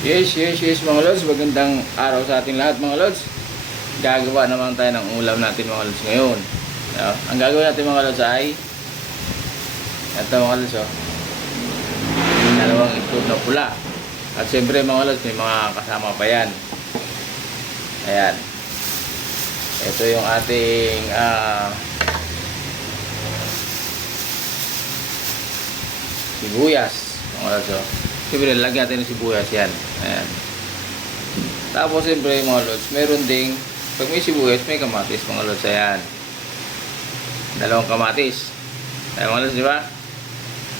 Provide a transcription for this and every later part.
Yes mga lods, magandang araw sa ating lahat mga lods. Gagawa naman tayo ng ulam natin mga lods ngayon. Ang gagawin natin mga lods ay ito mga lods, dalawang itlog na pula. At siyempre mga lods, may mga kasama pa yan. Ayan. Ito yung ating sibuyas mga lods. Siyempre, lagyan natin ng sibuyas yan. Ayan. Tapos, siyempre, mga lods, meron ding, pag may sibuyas, may kamatis, mga lods. Ayan. Dalawang kamatis. Ayan, mga lods, di ba?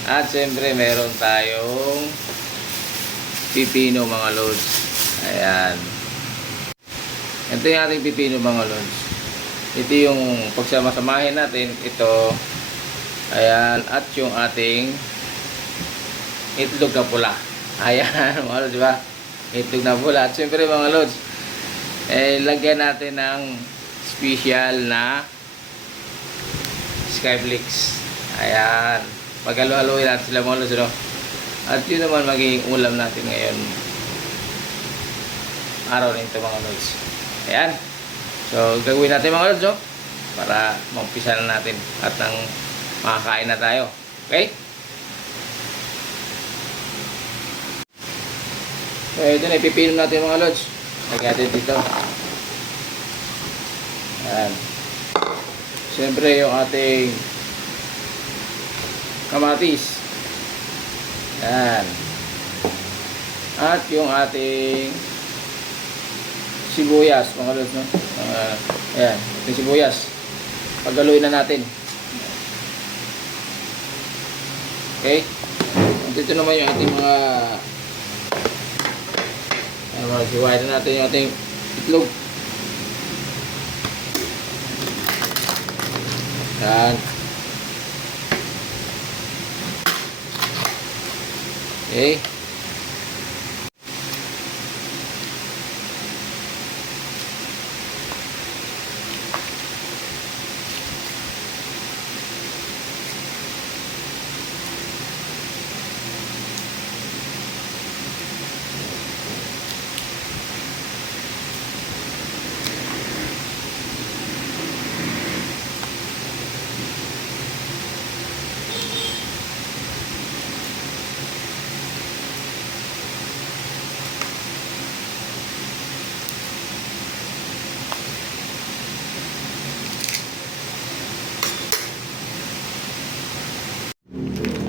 At, siyempre, meron tayong pipino, mga lods. Ayan. Ito yung ating pipino, mga lods. Ito yung pagsamasamahin natin. Ito. Ayan. At yung ating itlog na pula. Ayan, mga lods, diba? Itlog na pula. At syempre, mga lods, lagyan natin ng special na Skyflix. Ayan. Paghalu-haluin natin sila, mga lods, no? At yun naman magiging ulam natin ngayon. Araw nito, mga lods. Ayan. So, gagawin natin, mga lods, no? Para mag-umpisa na natin at nang makakain na tayo. Okay? So, ito na, ipipino natin mga lods. Lagyan natin dito. Ayan. Siyempre, yung ating kamatis. Ayan. At yung ating sibuyas, mga lods, no? Ayan, yung sibuyas. Pagaluin na natin. Okay? Dito naman yung ating mga hiwain na natin yung ating itlog. Yan. Okay.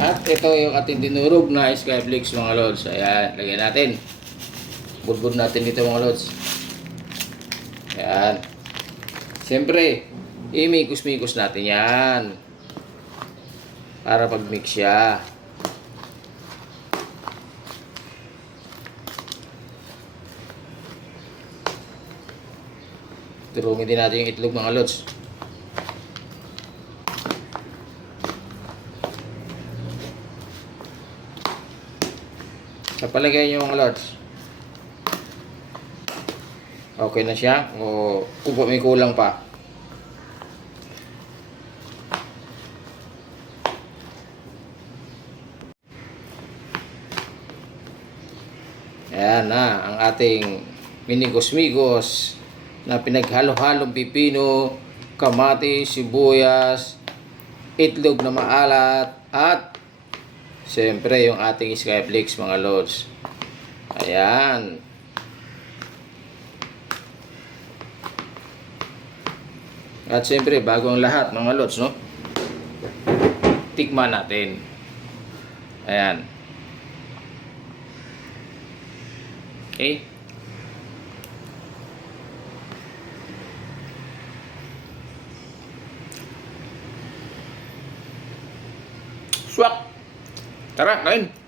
At ito yung ating dinurog na Skyflix, mga lods. Ayan, lagyan natin. Budbud natin dito, mga lods. Ayan. Siyempre, imikos-mikos natin yan. Para pag-mix siya. Turungin din natin yung itlog, mga lods. Napalagay nyo, mga lods. Okay na siya o kung may kulang pa. Ayan na ang ating minigos-migos na pinaghalo-halong pipino, kamatis, sibuyas, itlog na maalat at siyempre yung ating Skyflix, mga lods. Ayan. At siyempre, bago ang lahat, mga lods, no? Tikman natin. Ayan. Okay? Swak! Tara, kain!